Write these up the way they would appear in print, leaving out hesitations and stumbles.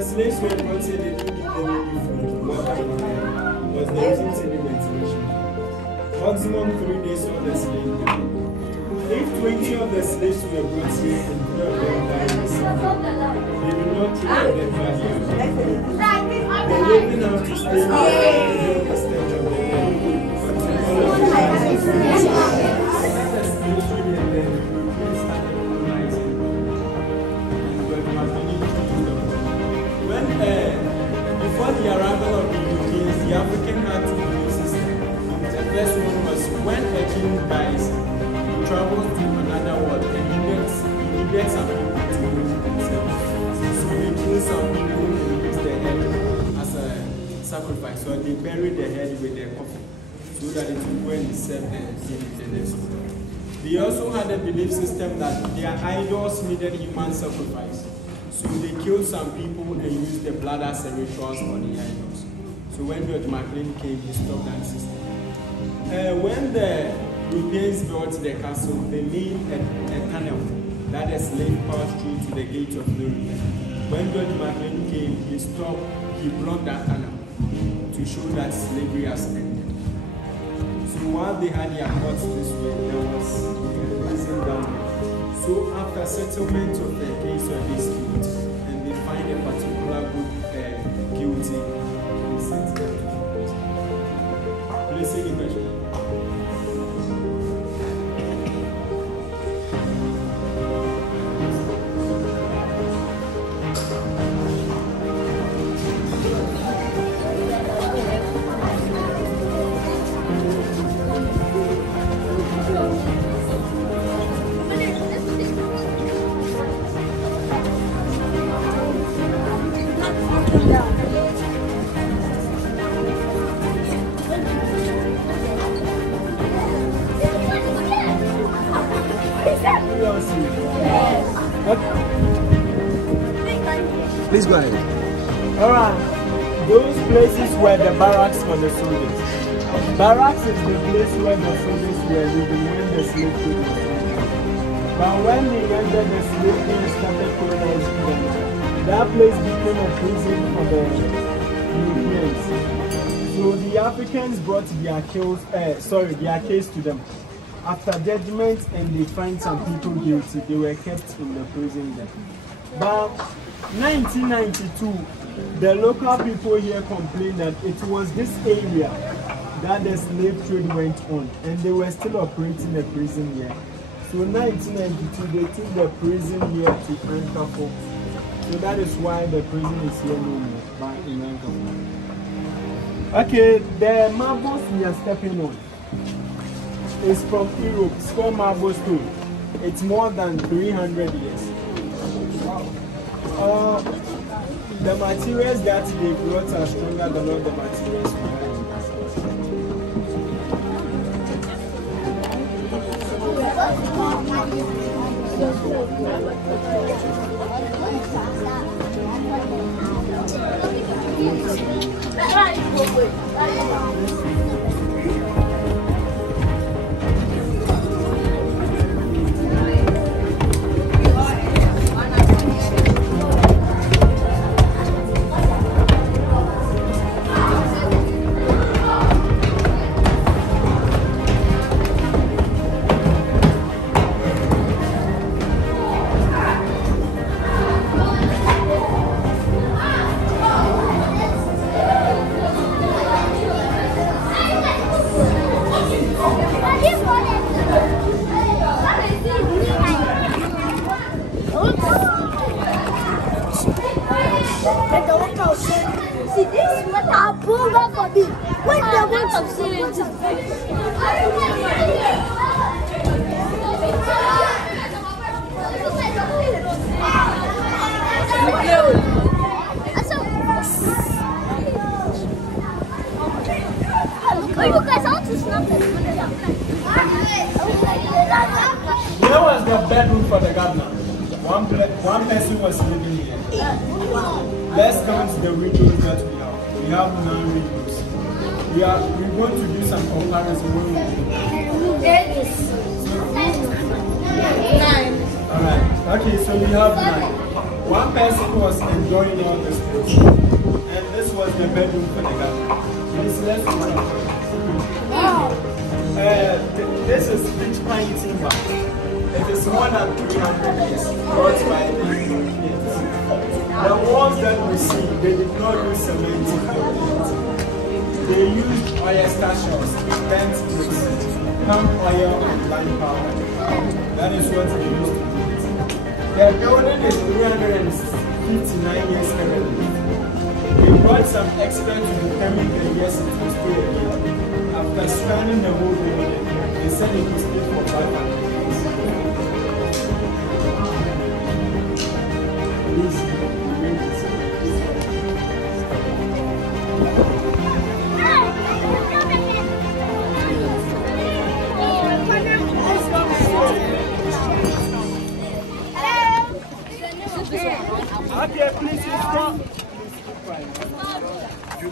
Slaves were brought here, they didn't give them any food, water, because there wasn't any ventilation. Maximum 3 days on the slave day. If 20 of the slaves were brought here and 3 of them died in they will not throw their dead body out. They will even have to stay in the stage of the before the arrival of the Europeans, the African had two belief systems. The first one was when a king dies, he travels to another world and he needed some people to worship themselves. So they kill some people and use their head as a sacrifice. So they bury the head with their coffin so that it will go and serve the king in the next world. They also had a belief system that their idols needed human sacrifice. So they killed some people and used the blood as a ritual for the idols. So when George McLean came, he stopped that system. When the Europeans built the castle, they made a tunnel that the slave passed through to the gate of no return. When George McLean came, he blocked that tunnel to show that slavery has ended. So while they had their courts this way, there was a prison down there. So after settlement of the case or dispute, and they find a particular group guilty, they sent them to prison. Please say the question. Please go ahead. Alright, those places were the barracks for the soldiers. Barracks is the place where the soldiers were living when the slave trade was ended. But when they ended the slave trade and started colonizing them, that place became a prison for the Europeans. So the Africans brought their case to them. After judgment and they find some people guilty, they were kept in the prison there. But 1992, the local people here complained that it was this area that the slave trade went on, and they were still operating the prison here. So 1992, they took the prison here to Anchor. So that is why the prison is here no more, but in Anchor. Okay, the marbles we are stepping on is from Europe. It's called marble stone. It's more than 300 years. The materials that they brought are stronger than all the materials we have. See, this is what I pulled up for me. When the Where was the bedroom for the governor? One person was living here. Let's come to the windows that we have. We have 9 windows. We're going to do some comparison when we do that. 9. Alright, okay, so we have 9. One person was enjoying all this place. And this was the bedroom for the governor. Please, let's go. This is rich pine timber. It is more than 300 years. Brought by the Europeans. The walls that we see, they did not use cement to build it. They used oyster shells, bent bricks, palm oil, and lime powder. That is what they used to do it. The building is 359 years currently. We brought some experts to determine the years it will stay again. After scanning the whole building, they said it will stay for 500 years. Please remain the same. Okay, please stop.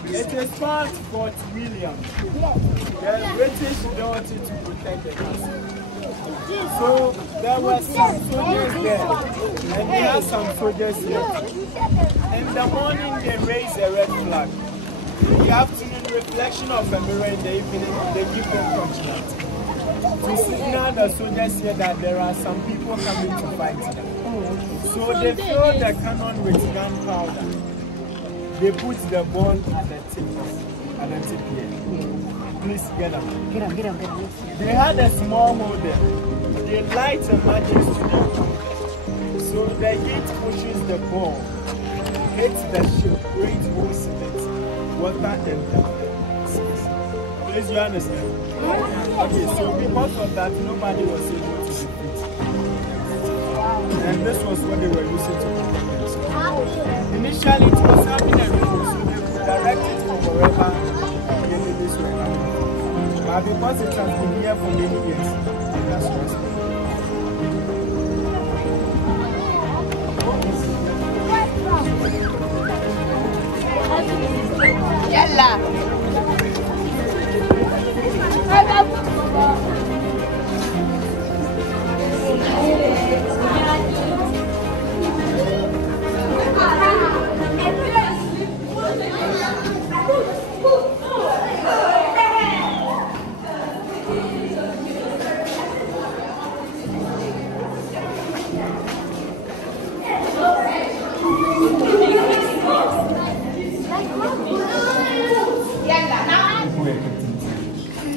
It is part Fort William. The British built it to protect the castle. So there were some soldiers there, and we have some soldiers here. In the morning they raise a red flag. In the afternoon, reflection of a mirror. In the evening, they give them torchlight to signal the soldiers here that there are some people coming to fight them. So they fill the cannon with gunpowder. They put the ball at the tip here. Please get up. Get up. They had a small hole there. They light a matches to them. So the heat pushes the ball, hits the ship, creates holes in it, water and space. Please, you understand? Okay, so because of that, nobody was able to defeat. And this was what they were using to protect themselves. Initially, it was having a river, so they could direct it from wherever the enemies were coming. But because it has been here for many years, it has lost. Yalla.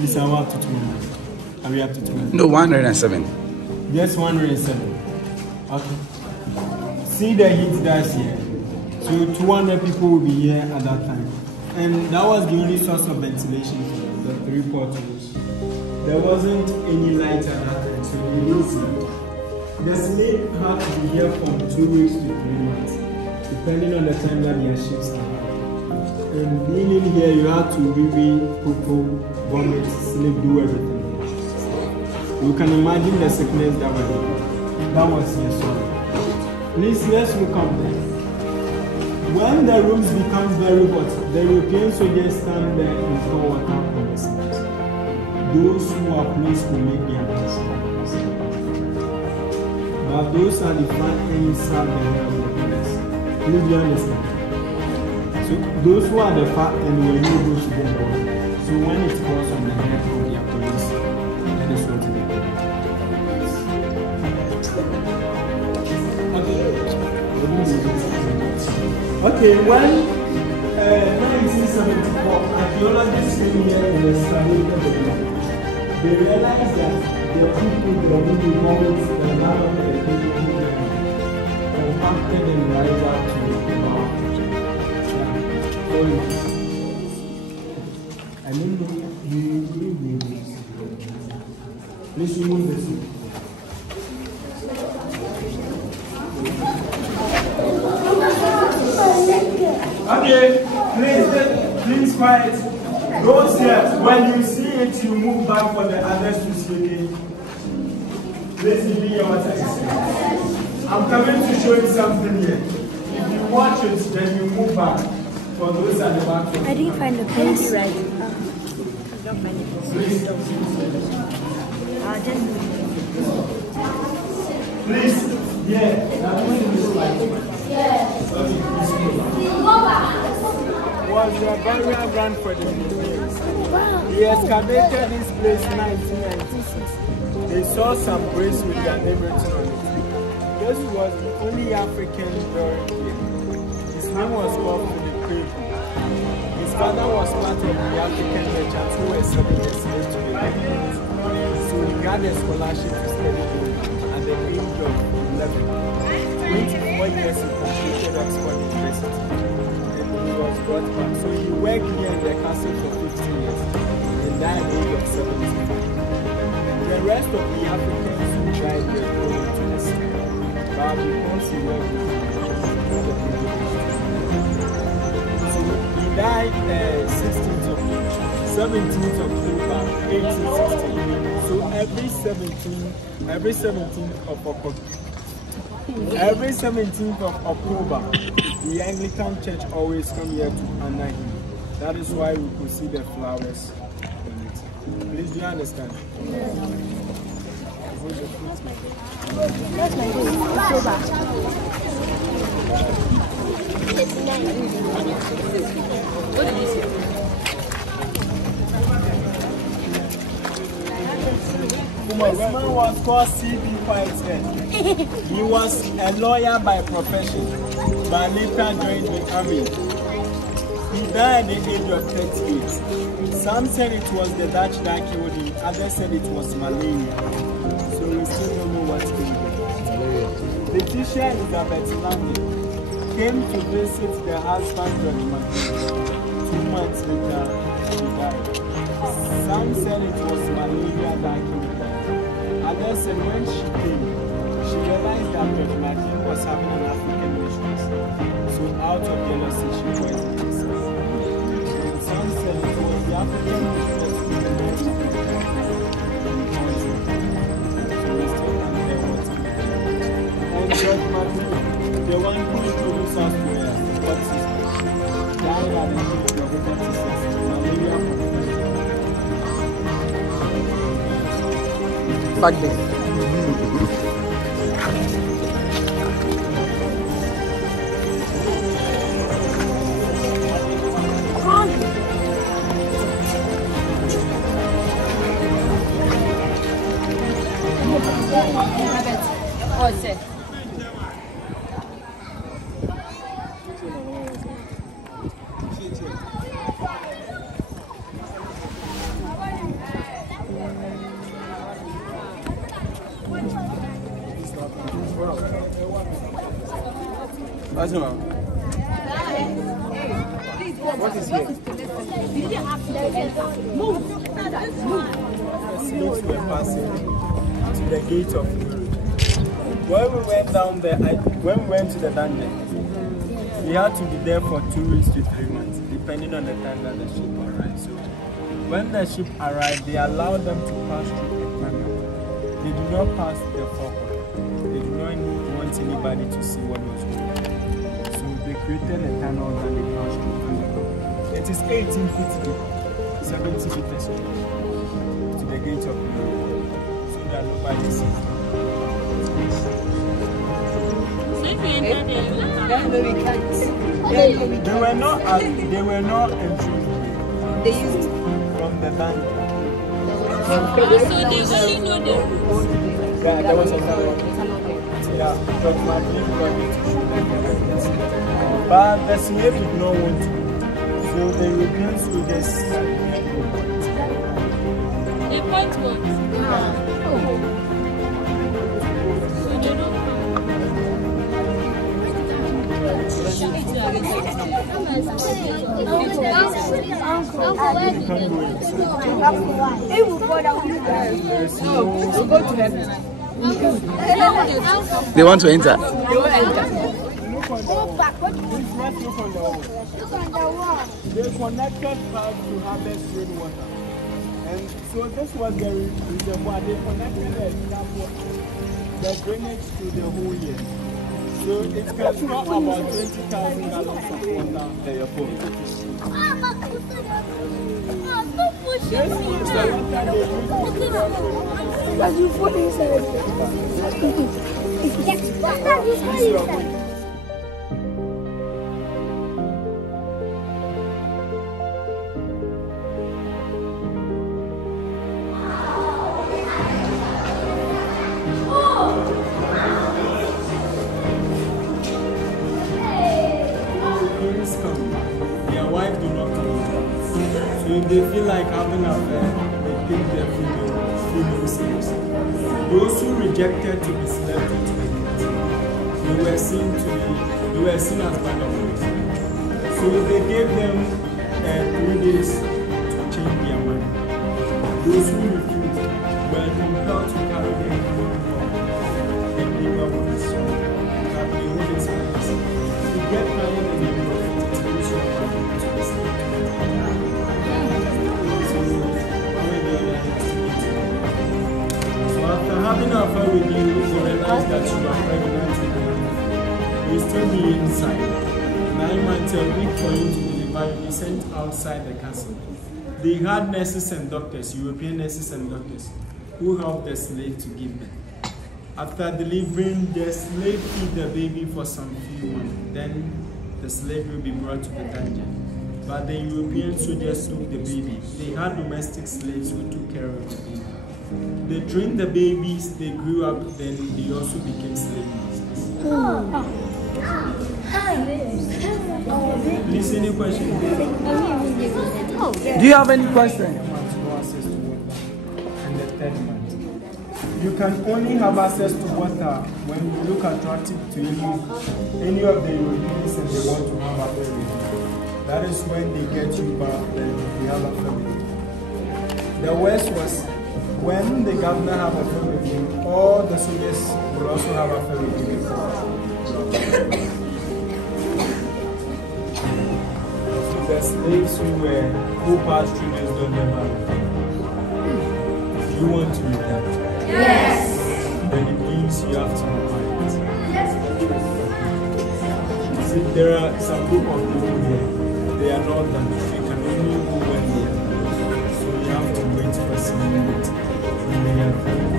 Please, I'm up to 2 minutes. Are we up to 2 minutes? No, 107. Yes, 107. Okay. See the heat that's here. So 200 people will be here at that time. And that was the only source of ventilation for the 3 portals. There wasn't any light at that time, so you didn't see. The slave had to be here from 2 weeks to 3 months, depending on the time that their ships arrived. And being in here, you have to really poop, vomit, sleep, do everything. You can imagine the sickness that was here. That was here, sorry. Please, let's look up there. When the rooms become very hot, the European soldiers stand there and pour water on the slaves. Those who are pleased to make their best. But those are the front end serve the head of the place. Do you understand? So those who are the fat end will not go to get the water. So when it falls on the head of their police, that is what it is. Okay, when 1974, archaeologists came here and excavated the ground, they realized that the people that were involved in the land of the people compacted and rise up to the ground. I mean, please remove this. Okay, please quiet. Don't stare. When you see it, you move back for the others to see, okay? Please give me your attention. I'm coming to show you something here. If you watch it, then you move back. For those at the back. I didn't find the place right. I don't find the place. Please, yeah. That was the burial ground for the Europeans. He excavated this place in 1996. They saw some graves with their name written on it. This was the only African buried here. His name was called His father was part of the African merchants who were selling the slaves to the Europeans. So he got a scholarship to study at the age of 11. 24 years he completed Oxford University. And he was brought back. So he worked here in the castle for 15 years. And died at the age of 17. The rest of the Africans who died were going to the sea. But because he worked with the died 17th of October 1816. So every 17th of October, the Anglican Church always come here to honor him. That is why we could see the flowers on it. Please, do you understand? That's my name. October. What did you say? This man was called C.B. Whitehead. He was a lawyer by profession, but later joined the army. He died at the age of 38. Some said it was the Dutch that killed him, others said it was malaria. So we still don't know what killed him. Letitia Elizabeth Langley came to visit the husband George Martin. 2 months later, he died. Some said it was malaria that killed him. Others said when she came, she realized that George Martin was having an African mistress. So out of jealousy, she poisoned herself. And some said it was the African mistress who died. So we still can't tell what's in it. And George Martin, the one who introduced us to her God sister, died at the age of 36. Malaria Back there. What's it? That's all. What is here? Move. Slopes were passing to the gate of Iqra. When we went to the dungeon, we had to be there for 2 weeks to 3 months, depending on the time that the ship arrived. So when the ship arrived, they allowed them to pass through a tunnel. They do not pass the forecourt. They do not want anybody to see what was going on. So they created a tunnel that they passed through. It is 18 feet deep, 70 meters long, to the gate of Iqra, so that nobody sees. So if we enter there, They were not entering they used from the dungeon. so they only know the rules. Yeah, there was a tunnel. Yeah, but my dream was to shoot them. But the slave did not want to. So the European soldiers The point was, so they don't come. They want to enter. They connected pipe to harvest rainwater. And so this was the reservoir. They connected the drainage to the whole year. So it can store about 20,000 gallons of water per year. This is the water they use to Because you put inside. Their wife do not come. So if they feel like having an affair, they take their female slaves. Those who rejected to be slaves, they were seen as bad ones. So they gave them 3 days to change their mind. Those who refused were compelled to carry them home and legal ones that they hold in silence. To get married in the having an affair with you, you realize that you are pregnant you will still be inside. 9 months a week for you to deliver, you be sent outside the castle. They had nurses and doctors, European nurses and doctors, who helped the slave to give birth. After delivering, the slave feed the baby for some few months. Then the slave will be brought to the dungeon. But the European soldiers took the baby. They had domestic slaves who took care of the baby. They trained the babies, they grew up, then they also became slave masters. Please, any questions? Do you have any question? No access to water. And the 3rd month. You can only have access to water when you look attractive to any of the Europeans and they want to have a family. That is when they get you back, then they have a family. The worst was when the governor have a family, all the soldiers will also have a family. The slaves who passed through this don't never return. Do you want to return? Yes. Then it means you have to repent. See, there are some group of people here. They are not done. They can only go when they are done. So you have to wait for some minutes when they are done.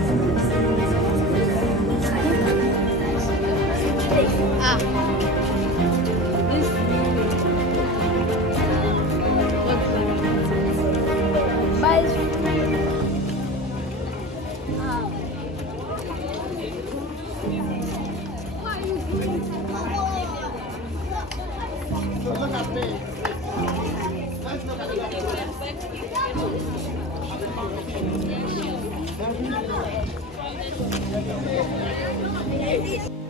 Look at me. Let's look at the